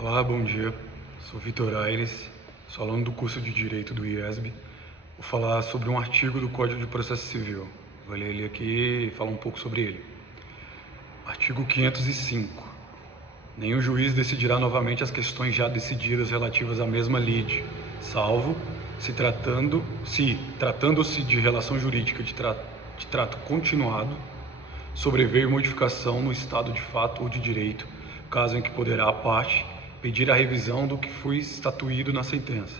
Olá, bom dia. Sou Vitor Aires, sou aluno do curso de Direito do IESB. Vou falar sobre um artigo do Código de Processo Civil. Vou ler ele aqui e falar um pouco sobre ele. Artigo 505. Nenhum juiz decidirá novamente as questões já decididas relativas à mesma lide, salvo se tratando-se de relação jurídica de trato continuado, sobreveio modificação no estado de fato ou de direito, caso em que poderá a parte pedir a revisão do que foi estatuído na sentença.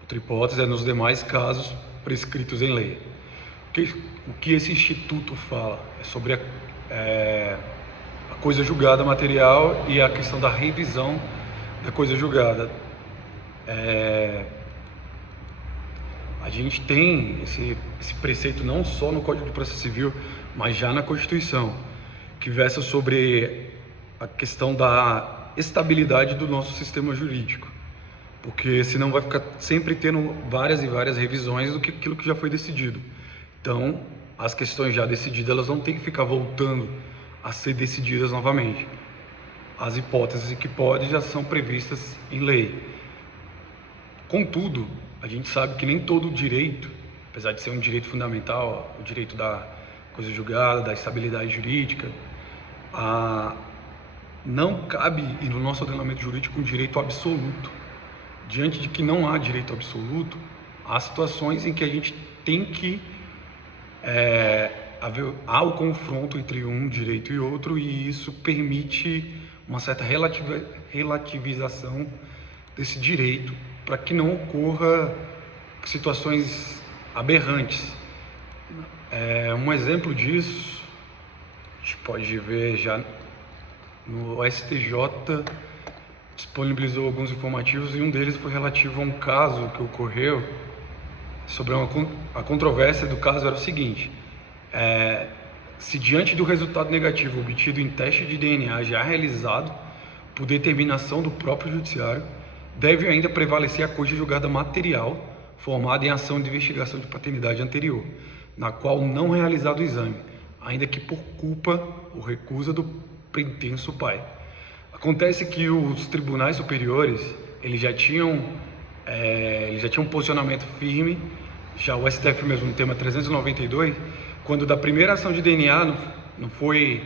Outra hipótese é nos demais casos prescritos em lei. O que esse instituto fala é sobre a coisa julgada material e a questão da revisão da coisa julgada. A gente tem esse preceito não só no Código de Processo Civil, mas já na Constituição, que versa sobre a questão da estabilidade do nosso sistema jurídico, porque senão vai ficar sempre tendo várias e várias revisões do que aquilo que já foi decidido. Então, as questões já decididas, elas não têm que ficar voltando a ser decididas novamente. As hipóteses que podem já são previstas em lei. Contudo, a gente sabe que nem todo direito, apesar de ser um direito fundamental, o direito da coisa julgada, da estabilidade jurídica, não cabe no nosso ordenamento jurídico um direito absoluto. Diante de que não há direito absoluto, há situações em que a gente tem que há o confronto entre um direito e outro, e isso permite uma certa relativização desse direito para que não ocorra situações aberrantes. Um exemplo disso a gente pode ver já no STJ, disponibilizou alguns informativos, e um deles foi relativo a um caso que ocorreu sobre a controvérsia do caso. Era o seguinte: se diante do resultado negativo obtido em teste de DNA já realizado por determinação do próprio judiciário, deve ainda prevalecer a coisa julgada material formada em ação de investigação de paternidade anterior, na qual não realizado o exame, ainda que por culpa ou recusa do pretenso pai. Acontece que os tribunais superiores, eles já tinham um posicionamento firme, já o STF mesmo no tema 392, quando da primeira ação de DNA não foi,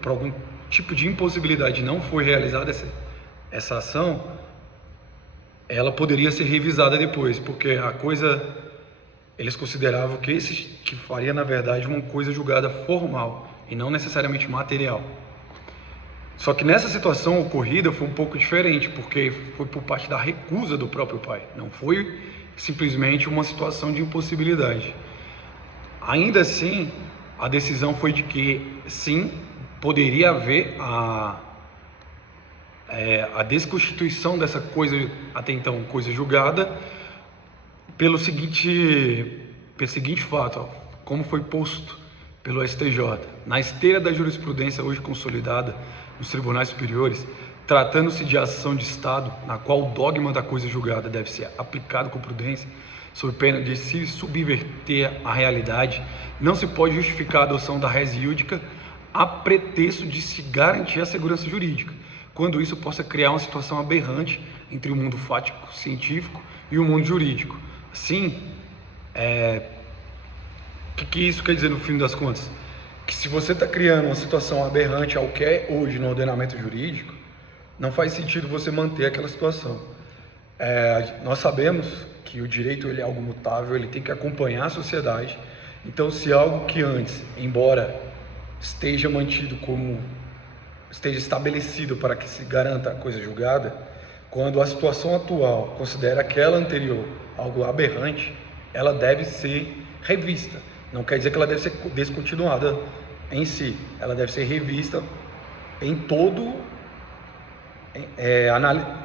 por algum tipo de impossibilidade, não foi realizada essa ação, ela poderia ser revisada depois, porque a coisa, eles consideravam que faria, na verdade, uma coisa julgada formal e não necessariamente material. Só que nessa situação ocorrida foi um pouco diferente, porque foi por parte da recusa do próprio pai, não foi simplesmente uma situação de impossibilidade. Ainda assim, a decisão foi de que sim, poderia haver a desconstituição dessa coisa, até então coisa julgada, pelo seguinte fato, como foi posto pelo STJ. Na esteira da jurisprudência hoje consolidada nos tribunais superiores, tratando-se de ação de Estado, na qual o dogma da coisa julgada deve ser aplicado com prudência, sob pena de se subverter a realidade, não se pode justificar a adoção da res iudica a pretexto de se garantir a segurança jurídica, quando isso possa criar uma situação aberrante entre o mundo fático, científico e o mundo jurídico. Assim, o que isso quer dizer no fim das contas? Que se você está criando uma situação aberrante ao que é hoje no ordenamento jurídico, não faz sentido você manter aquela situação. Nós sabemos que o direito, ele é algo mutável, ele tem que acompanhar a sociedade. Então, se algo que antes, embora esteja estabelecido para que se garanta a coisa julgada, quando a situação atual considera aquela anterior algo aberrante, ela deve ser revista. Não quer dizer que ela deve ser descontinuada em si, ela deve ser revista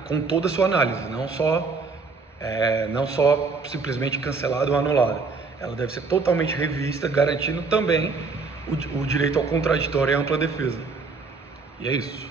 com toda a sua análise, não só simplesmente cancelada ou anulada. Ela deve ser totalmente revista, garantindo também o direito ao contraditório e à ampla defesa. E é isso.